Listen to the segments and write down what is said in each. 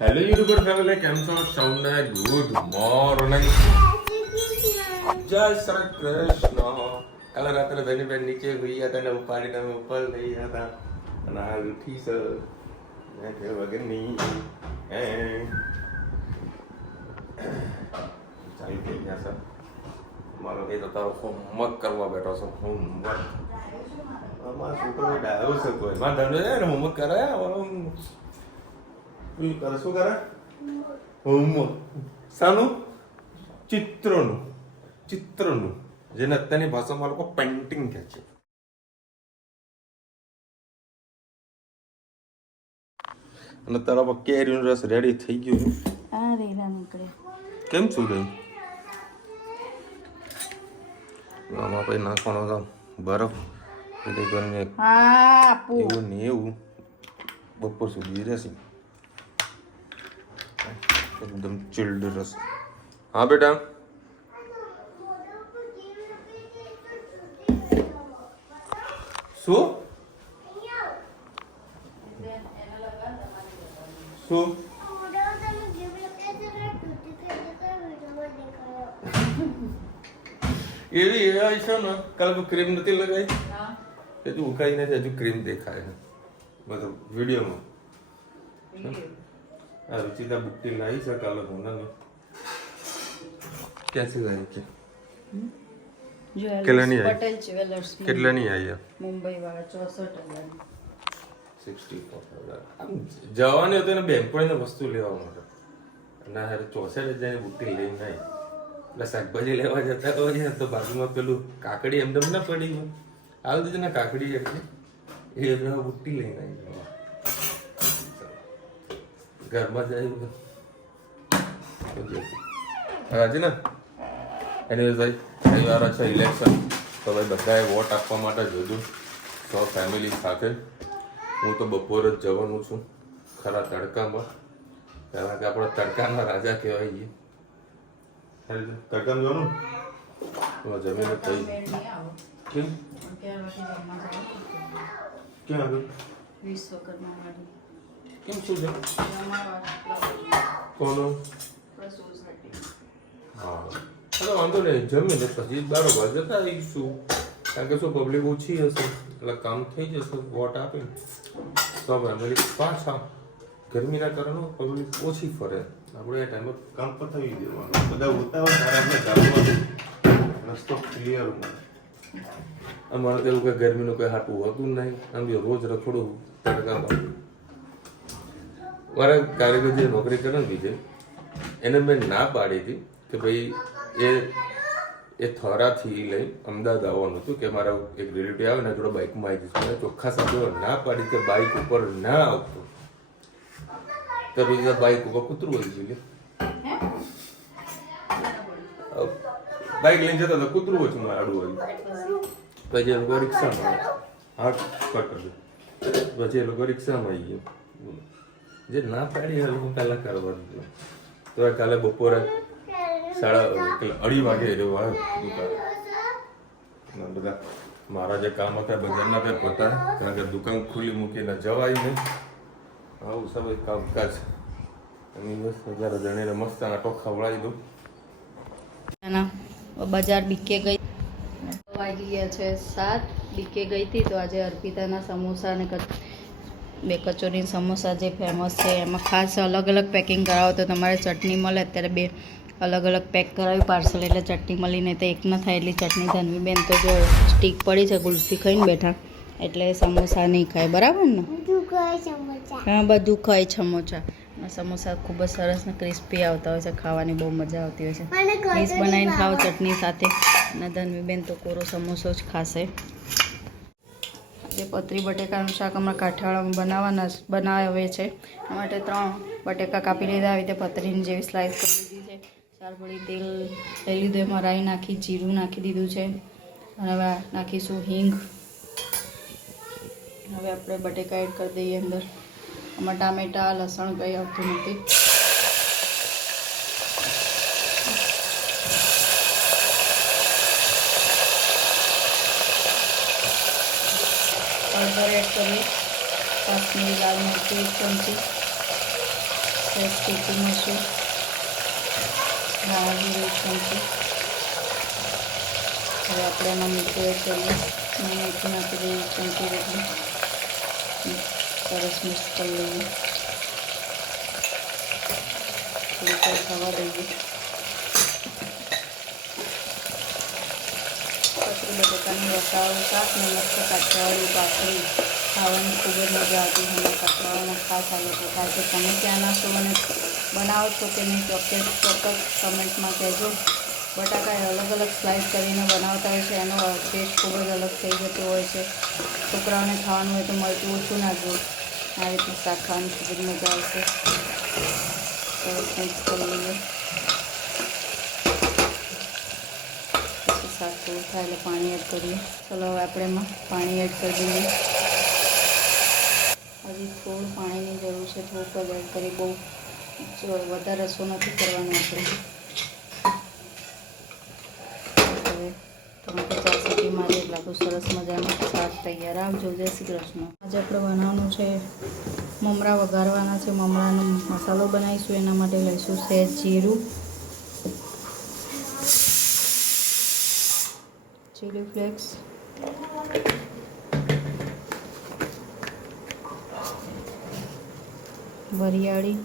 Hello YouTuber family, કેમ છો? સૌને ગુડ મોર્નિંગ, જય શ્રી કૃષ્ણ. કાલે રાત્રે ધનીબેન નીચે હોઈ હતા ને ઉપાડીને અમે ઉપર લઈ હતા અને હાલ ઉઠી છે વગરની ચાલી થઈ ગયા છે. મારો એ તો તારો હોમવર્ક કરવા બેઠો છો. હોમવર્ક અમારા છોકરો ડાયો છે, કોઈ મારા ધંધો હોમવર્ક કરે કરે શું કરે? હોમવર્ક શાનું? ચિત્રનું જેને અત્યારની ભાષામાં લોકો પેઇન્ટિંગ કહે છે. અને તારા કેરીનો રસ રેડી થઈ ગયો. આ રેલા નીકળે કેમ શું રહ્યું? આમાં પછી નાખવાનો હતો બરફ, એટલે કરીને એવું ને એવું બપોર સુધી રહેશે. એકદમ ચિલ્ડ રસ. હા બેટા, શું શું એવી એ છે ને? કાલે ક્રીમ નથી લગાવી એ તું ઉકાઈ નથી, હજુ ક્રીમ દેખાય છે બધું વિડીયોમાં. આ રુચિતા બુટ્ટી લાવી છે કાલે હોનાને. ક્યાંથી લાવી છે? કેટલાની આવી? પટેલ જ્વેલર્સ કેટલાની આવી? મુંબઈ વાળા 64,000. 64,000. આમ જવાની હતી ને બેનપણીને વસ્તુ લેવા માટે, અને હારે 64,000ની બુટ્ટી લઈને આવી. એટલે શાકભાજી લેવા જતા હોય તો બાજુમાં પેલું કાકડી એમ ના પડી ગયું, આવી દીધું ને કાકડી એટલે એ બુટ્ટી લઈને આવી. ઘરમાં જાય આજે ને એની ભાઈ તૈયાર છે ઇલેક્શન, તો ભાઈ બધાએ વોટ આપવા માટે જોજો તો ફેમિલી સાથે. હું તો બપોરે જ જવાનું છું ખરા તડકામાં, કારણ કે આપણે તડકાના રાજા કહેવાય છીએ. તડકામાં જવાનું તો જમીને થઈ કેમ ક્યાં આગળ વિશ્વકર્મા વાળી કેમ શું છે કોનો? હા ચાલો વાંધો નહીં, જમીને પછી બરોબર જતા આવીશું, કારણ કે શું પબ્લિક ઓછી હશે એટલે કામ થઈ જશે. વોટ આપીને તો ફેમિલી પાછા ગરમીના કારણે પબ્લિક ઓછી ફરે, આપણે એ ટાઈમે કામ પતાવી દેવાનું. બધા ઉતાવળ તારા જવાનું, રસ્તો ક્લિયર. અમારે તો એવું કે ગરમીનું કંઈ હાટું હતું નહીં, આમ બી રોજ રખડું તડકામાં. મારા કારીગર જે નોકરી કરે ને બીજે, એને મેં ના પાડી હતી કે ભાઈ એ થરાથી લઈ અમદાવાદ આવવાનું હતું, કે મારા એક રિલેટિવ આવે ને જોડે બાઇકમાં આવી જશે. મેં ચોખ્ખા શબ્દો ના પાડી કે બાઇક ઉપર ના આવતો, તો બીજા બાઇક ઉપર કૂતરું આવી ગયું. બાઇક લઈને જતા હતા, કૂતરું હતું મારે આડું આવ્યું. પછી એ લોકો રિક્ષામાં હાથ કટર, પછી એ લોકો રિક્ષામાં આવી ગયો. જે ના પાડી એ લોકો પહેલાં કરવાનું. તો કાલે બપોરે 2:30 વાગે જેવું આવ્યો દુકાન. બધા મારા જે કામ હતા બજારના તે પતા, કારણ કે દુકાન ખુલ્લી મૂકીને જવાય નહીં. આવું સમય કામકાજ. અને બસ 11 જણીને મસ્ત આટો ખવડાવી દઉં. બજાર બીકે ગઈ, વાગી ગયા છે 7. બીકે ગઈ હતી તો આજે અર્પિતાના સમોસા અને બે કચોરી સમોસા જે ફેમસ છે એમાં ખાસ અલગ અલગ પેકિંગ કરાવો તો તમારે ચટણી મળે. અત્યારે બે અલગ અલગ પેક કરાવ્યું પાર્સલ, એટલે ચટણી મળી નહીં તો એક ન થાય એટલી ચટણી. ધનવીબેન તો જો સ્ટીક પડી છે, ગુલ્ફી ખાઈને બેઠા, એટલે સમોસા નહીં ખાય, બરાબર ને? હા બધું ખાય સમોસા. સમોસા ખૂબ જ સરસ ને ક્રિસ્પી આવતા હોય છે, ખાવાની બહુ મજા આવતી હોય છે. ડીશ બનાવીને ખાઓ ચટણી સાથે. અને ધનવીબેન તો કોરો સમોસો જ ખાશે. આજે પતરી બટેકાનું શાક હમણાં કાઠિયાવાડમાં બનાવે છે. આ માટે 3 બટેકા કાપી લીધા, આવી રીતે પતરીની જેવી સ્લાઇસ કરી લીધી છે. 4 ભળી તેલ લઈ લીધું, એમાં રાઈ નાખી, જીરું નાખી દીધું છે. અને હવે નાખીશું હિંગ. હવે આપણે બટેકા એડ કરી દઈએ અંદર. આમાં ટામેટા લસણ કંઈ આવતું નથી. હળદર એડ કરીએ, કાશ્મીરી લાલ મરચું 1 ચમચી, સહેજ તીખું મરચું, ધાણા જીરું 1 ચમચી. હવે આપણે એમાં મીઠું એડ કરીએ. મીઠું નાખી દઈએ 1 ચમચી જેટલું. સરસ મિક્સ કરી લઈએ. થોડીક વાર થવા દઈએ. કચરી બટાકાની રસાવાળું શાક ને મસ્ત કાઠિયાવાડી ભાખરી ખાવાની ખૂબ જ મજા આવતી હોય. કાઠિયાવાડમાં ખાસ આ લોકો ખાય છે. તમે ત્યાંના છો અને બનાવો છો કે નહીં ચોક્કસ કમેન્ટમાં કહેજો. બટાકા અલગ અલગ સ્લાઇસ કરીને બનાવતા હોય છે. એનો ટેસ્ટ ખૂબ જ અલગ થઈ જતો હોય છે. છોકરાઓને ખાવાનું હોય તો મરચું ઓછું નાખજો. આ રીતે શાક ખાવાની ખૂબ જ મજા આવશે. સરસ મિક્સ કરી લઈએ. શાક થોડું થાય એટલે પાણી એડ કરીએ. ચલો હવે આપણે એમાં પાણી એડ કરી દઈએ. હજી થોડું પાણીની જરૂર છે. થોડુંક જ એડ કરી, બહુ વધારે રસો નથી કરવાનો આપણે. હવે 3-4 સીટી મારી એટલે આપણું સરસ મજાનું શાક તૈયાર. આવજો. જય શ્રી કૃષ્ણ. આજે આપણે બનાવવાનું છે મમરા વઘારવાના છે. મમરાનો મસાલો બનાવીશું. એના માટે લઈશું સહેજ જીરું, ચીલી ફ્લેક્સ, વરિયાળી,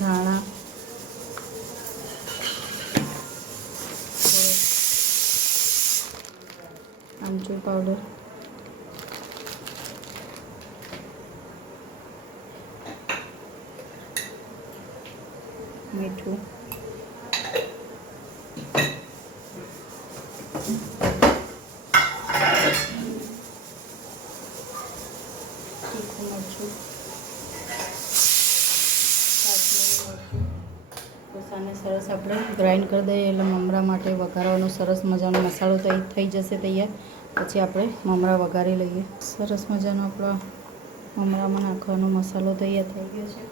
ધાણા, આમચૂર પાવડર, મીઠું, તીખું મરચું, કાશ્મીરી મરચું. બસ આને સરસ આપણે ગ્રાઇન્ડ કરી દઈએ એટલે મમરા માટે વઘારવાનો સરસ મજાનો મસાલો થઈ જશે તૈયાર. પછી આપણે મમરા વઘારી લઈએ. સરસ મજાનો આપણો મમરામાં નાખવાનો મસાલો તૈયાર થઈ ગયો છે.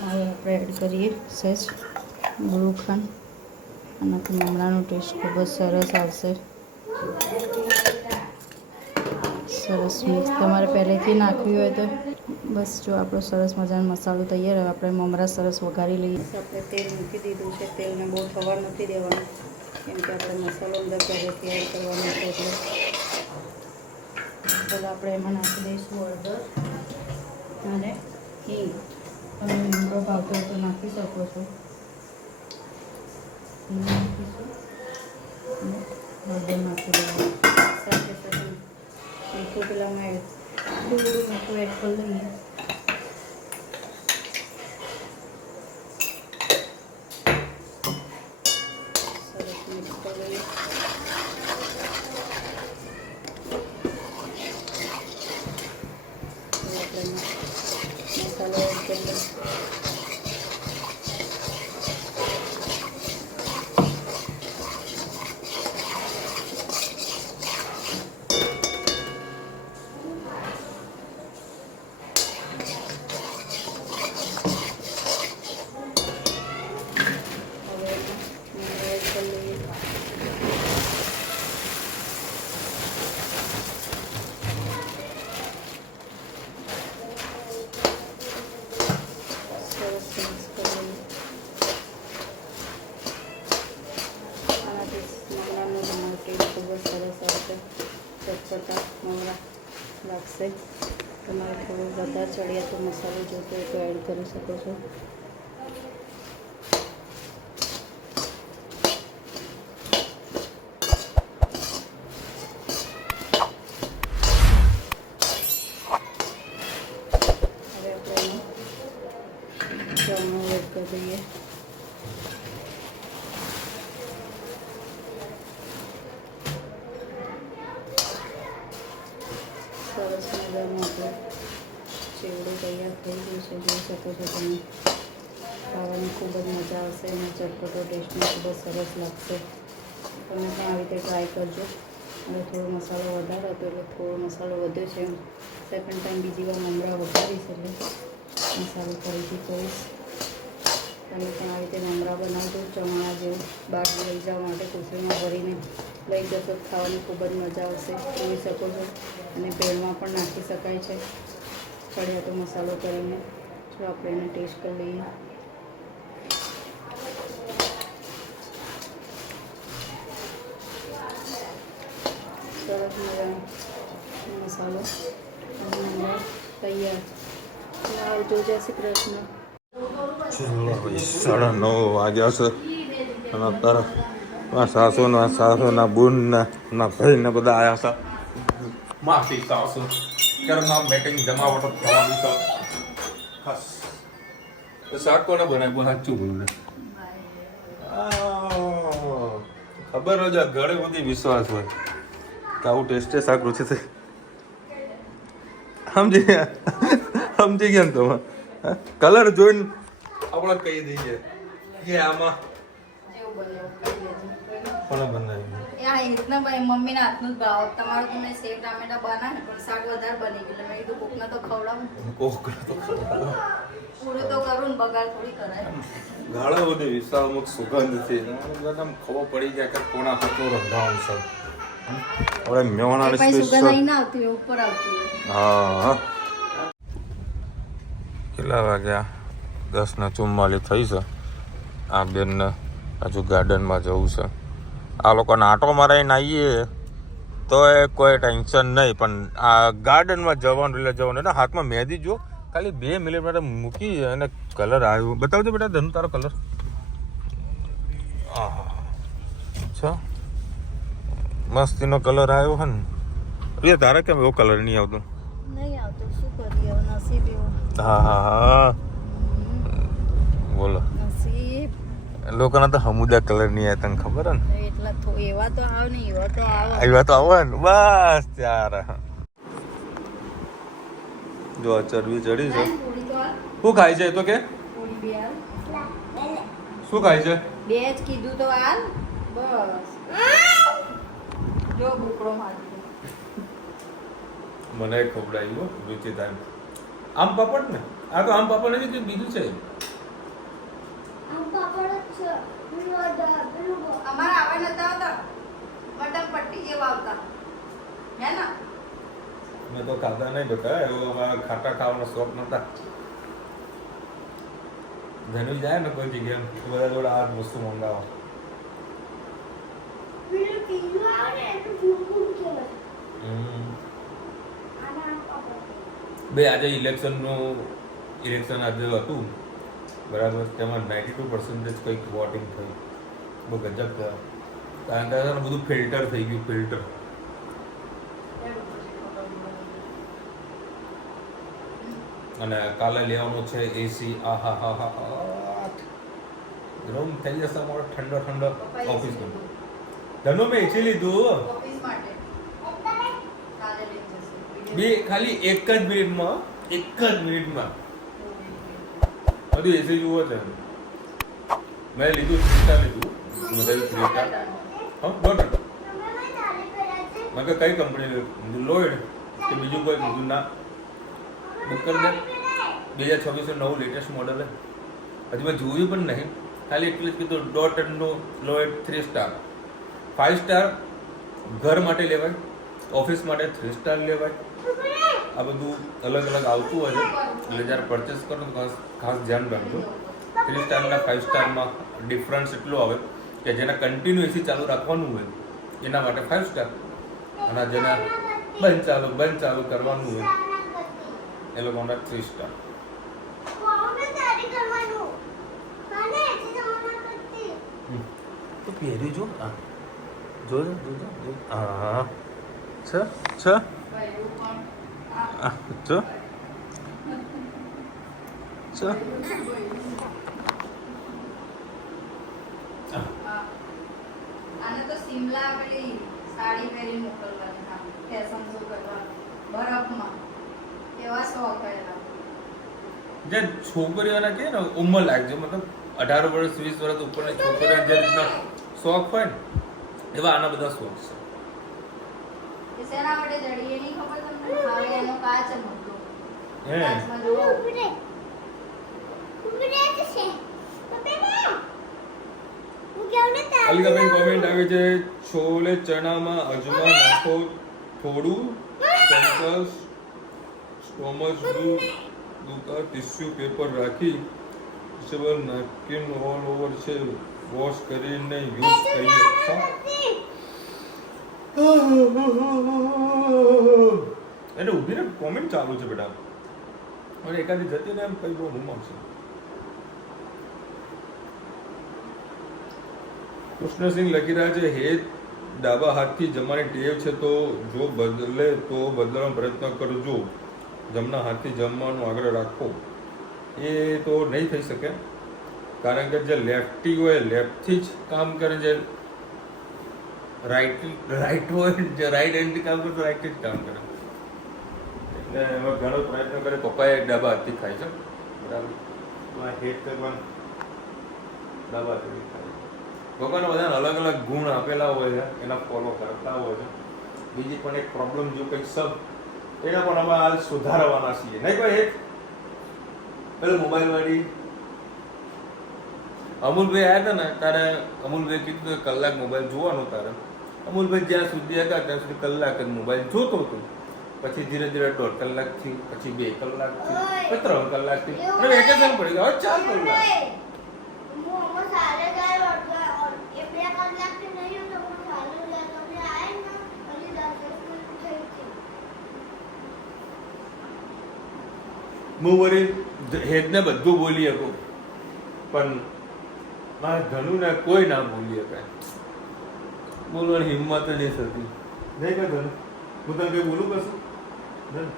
હવે આપણે એડ કરીએ સહેજ ગુરુખાંડ. આનાથી મમરાનો ટેસ્ટ ખૂબ જ સરસ આવશે. સરસ મિક્સ. તમારે પહેલેથી નાખવી હોય તો બસ. જો આપણો સરસ મજાનો મસાલો તૈયાર. હવે આપણે મમરા સરસ વઘારી લઈએ. આપણે તેલ મૂકી દીધું છે. તેલને બહુ થવા નથી દેવાનું, કેમ કે આપણે મસાલો અંદર પહેલેથી એડ કરવાનો છે. એટલે ચાલો આપણે એમાં નાખી દઈશું હળદર અને હિંગ. તમે લીમડો ભાવતો હોય તો નાખી શકો છો. હિંગ નાખીશું અને હળદર નાખી દેવાનું. સાથે સાથે મીઠું પેલામાં થોડું મીઠું એડ કરી લઈએ. સરસ મિક્સ કરી લઈએ. મસાલો એડ કરીએ. ચટપટા મમરા લાગશે. તમારે થોડું વધારે ચડિયા તો મસાલો જોતો હોય તો એડ કરી શકો છો. હવે આપણે ચણો એડ કરી દઈએ. સરસ મજાનું આપણું ચેવડું તૈયાર થઈ ગયું છે. જોઈ શકો છો તમે. ખાવાની ખૂબ જ મજા આવશે અને ચટપટો ટેસ્ટમાં ખૂબ જ સરસ લાગશે. તમે પણ આવી રીતે ટ્રાય કરજો. અને થોડો મસાલો વધારે હતો એટલે થોડો મસાલો વધ્યો છે. સેકન્ડ ટાઈમ બીજી વાર મમરા વઘારીશ એટલે મસાલો ફરીથી કરીશ. તમે પણ આવી રીતે મમરા બનાવજો. ચણા જેવું બહાર લઈ જવા માટે કોથળીમાં ભરીને લઈ જશો તો ખાવાની ખૂબ જ મજા આવશે, જોઈ શકો છો. અને ભેળમાં પણ નાખી શકાય છે કડિયાતો મસાલો કરીને. જો આપણે એને ટેસ્ટ કરી લઈએ. સરસ મજાનો મસાલો તૈયાર. આવજો, જય શ્રી કૃષ્ણ. 9:30 વાગ્યા છે અને અત્યારે સાસુના બુનના ભાઈ ને બધા આવ્યા છે. માસી સાસુ ઘરમાં મેટિંગ જમાવટ થવાની છે. બસ તો શાક કોને બનાવ્યું સાચું બોલું ને ખબર જ ઘણી બધી વિશ્વાસ હોય કે આવું ટેસ્ટી શાક રૂચિ થઈ. સમજી ગયા ને તમે? કલર જોઈને આપણે કહી દઈએ કે આમાં કોને બનાવી. મમ્મીના હાથનું જ ભાવ. તમારું તમે સેવ ટામેટા બનાવે ને પણ શાક વધારે બની ગયું. મેં કીધું કોકને તો ખવડાવું, પૂરું તો કરું ને, બગાડ થોડી કરાય. ઘણા બધી વિસ્તારમાં સુગંધ છે, ખબર પડી જાય કે કોના હાથનું રંધાવાનું છે. હવે મેવાણાની સુગંધ અહીં ના આવતી, ઉપર આવતી. હા, કેટલા વાગ્યા? 10:44 થઈ છે. આ બેનને હજુ ગાર્ડનમાં જવું છે. આ લોકોને આંટો મારાઈને આવીએ તો એ કોઈ ટેન્શન નહીં, પણ આ ગાર્ડનમાં જવાનું એટલે જવાનું. એટલે હાથમાં મહેંદી જો ખાલી 2 મિનિટ માટે મૂકી અને કલર આવ્યો. બતાવજો બેટા ધનુ તારો કલર. અચ્છા, મસ્તીનો કલર આવ્યો હે ને. એ તારે કેમ એવો કલર નહીં આવતો? નહીં આવતો, શું કરીએ, નસીબ એવું. હા બોલો. નસીબ લોકોના તો હમુદા કલર નહીં આવે, તને ખબર ને? એટલા એવા તો આવ ને, એવા તો આવ, એવા તો આવે ને. બસ ત્યારે જો ચરબી ચડી છે. શું ખાય છે તો કે? શું ખાય છે? બે જ કીધું તો હાલ. બસ જો બુકડો મારી મને ખવડાવ્યું રુચિ થાય. આમ પાપડ ને? આ તો આમ પાપડ નથી, બીજું છે. અમારા આવે નતા આવતા, બટન પટ્ટી જેવા આવતા હે ને. મેં તો ખાતા નહીં બેટા, એવો ખાટા ખાવાનો શોખ નતા. ધનુ જાય ને કોઈ જગ્યાએ તો બધા જોડે આ વસ્તુ મંગાવો. બે આજે ઇલેક્શન આજે હતું બરાબર, તેમાં 92% કંઈક વોટિંગ થયું. બહુ ગજબ થયો, કારણ કે બધું ફિલ્ટર થઈ ગયું. ફિલ્ટર અને કાલે લેવાનું છે એસી. રૂમ થઈ જશે અમારો ઠંડો ઠંડો ઓફિસમાં. ધનો મેં એસી લીધું ઓફિસ માટે કાલે લઈ જશે. બે ખાલી એક જ મિનિટમાં બધું એસી જુઓ છે. મેં લીધું ક્રિસ્ટા લીધું. ડોટર મેં કઈ કંપની લીધું? લોઇડ કે બીજું કોઈ લીધું? ના, બુક કરી દે. 2026 નવું લેટેસ્ટ મોડલ હે. હજી મેં જોયું પણ નહીં, ખાલી એટલું જ કીધું. ડોટરનું લોઇડ 3 સ્ટાર. 5 સ્ટાર ઘર માટે લેવાય, ઓફિસ માટે 3 સ્ટાર લેવાય. આ બધું અલગ અલગ આવતું હોય છે, એટલે જ્યારે પરચેસ કરો તો ખાસ ધ્યાન રાખજો. 3 સ્ટારના 5 સ્ટારમાં ડિફરન્સ એટલો આવે કે જેને કન્ટિન્યુ એસી ચાલુ રાખવાનું હોય એના માટે 5 સ્ટાર, અને જેને બંધ ચાલુ કરવાનું હોય એ લોકોને 3 સ્ટાર. તો પહેર્યું જો હા છે આને તો સિમલા પેલી સાડી પહેરી મોકલવાની, ફેશન શો કરવા બરફમાં. એવા શોખ હતા જે છોકરીઓના કે ને ઉંમર લાગે છે, મતલબ 18 વર્ષ 20 વર્ષ ઉપરની છોકરીઓને જે રીતના શોખ હોય ને એવા આના બધા શોખ છે. શેના માટે જડીએ નહીં ખબર તમને? હવે એનો કાચ મોટો હે કાચમાં જોવો. અલિકાબેન કોમેન્ટ આવે છે છોલે ચણામાં અજમા નાખો થોડું સેન્ટર સ્ટોમચ દુકા ટિશ્યુ પેપર રાખી સબર નાખીન ઓલ ઓવર છે વોશ કરીને યુઝ કરીએ એને ઊભી ને કોમેન્ટ ચાલુ છે બેટા અને એકાદી જતી ને એમ કઈ બહુ હું આવશે કૃષ્ણસિંહ લખી રહ્યા છે હે ડાબા હાથથી જમવાની ટેવ છે તો જો બદલે તો બદલવાનો પ્રયત્ન કરજો જમણા હાથથી જમવાનું આગળ રાખો એ તો નહીં થઈ શકે કારણ કે જે લેફ્ટી હોય લેફ્ટથી જ કામ કરે જે રાઈટ હોય જે રાઈટ હેન્ડથી કામ કરે તો રાઈટથી જ કામ કરે એટલે એમાં ઘણો પ્રયત્ન કરે પપ્પાએ ડાબા હાથથી ખાય છે બરાબર હેડ કરવાનું ડાબા હાથથી ખાય ભગવાનના બધાને અલગ અલગ ગુણ આપેલા હોય છે એના ફોલો કરતા હોય છે બીજી પણ એક પ્રોબ્લેમ જો કંઈક સબ એના પણ અમે હાલ સુધારવાના છીએ નહીં ભાઈ એક પેલું મોબાઈલ વાળી અમૂલભાઈ આવ્યા હતા ને તારે અમૂલભાઈ કીધું કે કલાક મોબાઈલ જોવાનો તારે અમૂલભાઈ જ્યાં સુધી હતા ત્યાં સુધી કલાક જ મોબાઈલ જોતો હતો પછી ધીરે ધીરે 1.5 કલાક થી પછી 2 કલાક થી પછી 3 કલાક થી અને વેકેશન પડી ગયું હવે 4 કલાક હું વળી હેદને બધું બોલી શકું પણ મારે ધનુ ને કોઈ ના બોલી શકાય બોલવાની હિંમત નહીં થતી નહીં કે ધનુ હું તને કઈ બોલું કશું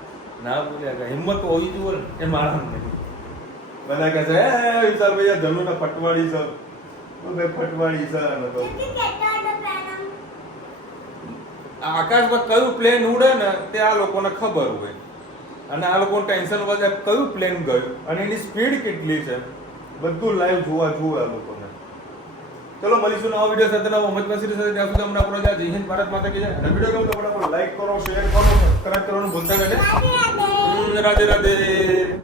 ના બોલી શકાય હિંમત હોવી જોઈએ ને એ મારા નહીં બધા કહે છે વિશાલભાઈ ધનુ ને ફટવાડી છે ભાઈ ફટવાડી છે તો આકાશમાં કયું પ્લેન ઉડે ને તે આ લોકોને ખબર હોય અને આ લોકો ટેન્શન વધે કયું પ્લેન ગયું અને એની સ્પીડ કેટલી છે બધું લાઈવ જોવા જોવે આ લોકોને ચલો મળીશું નવા વિડીયો સાથે નવા મોહમ્મદ નસીર સાથે ત્યાં સુધી અમને આપણો જય હિન્દ ભારત માતા કી જય અને વિડીયો ગમે તો ફટાફટ લાઈક કરો શેર કરો સબસ્ક્રાઇબ કરવાનું ભૂલતા નહીં રાધે રાધે